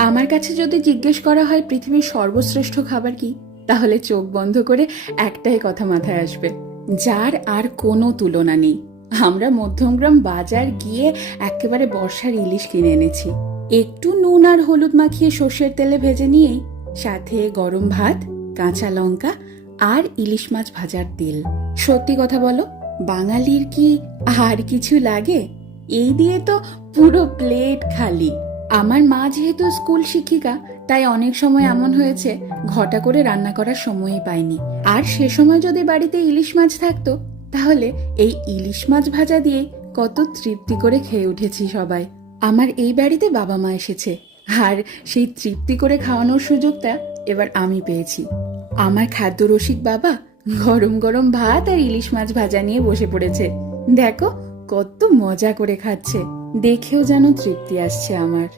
আমার কাছে যদি জিজ্ঞেস করা হয় পৃথিবীর সর্বশ্রেষ্ঠ খাবার কি, তাহলে চোখ বন্ধ করে একটাই কথা মাথায় আসবে, যার আর কোনো তুলনা নেই। আমরা মধ্যমগ্রাম বাজার গিয়ে একেবারে বর্ষার ইলিশ কিনে এনেছি। একটু নুন আর হলুদ মাখিয়ে সর্ষের তেলে ভেজে নিয়েই সাথে গরম ভাত, কাঁচা লঙ্কা আর ইলিশ মাছ ভাজার তেল। সত্যি কথা বলো, বাঙালির কি আর কিছু লাগে? এই দিয়ে তো পুরো প্লেট খালি। আমার মা যেহেতু স্কুল শিক্ষিকা, তাই অনেক সময় এমন হয়েছে ঘটা করে রান্না করার সময়ই পাইনি। আর সে সময় যদি বাড়িতে ইলিশ মাছ থাকতো, তাহলে এই ইলিশ মাছ ভাজা দিয়ে কত তৃপ্তি করে খেয়ে উঠেছি সবাই। আমার এই বাড়িতে বাবা মা এসেছে, আর সেই তৃপ্তি করে খাওয়ানোর সুযোগটা এবার আমি পেয়েছি। আমার খাদ্য রসিক বাবা গরম গরম ভাত আর ইলিশ মাছ ভাজা নিয়ে বসে পড়েছে। দেখো কত মজা করে খাচ্ছে, দেখেও যেন তৃপ্তি আসছে আমার।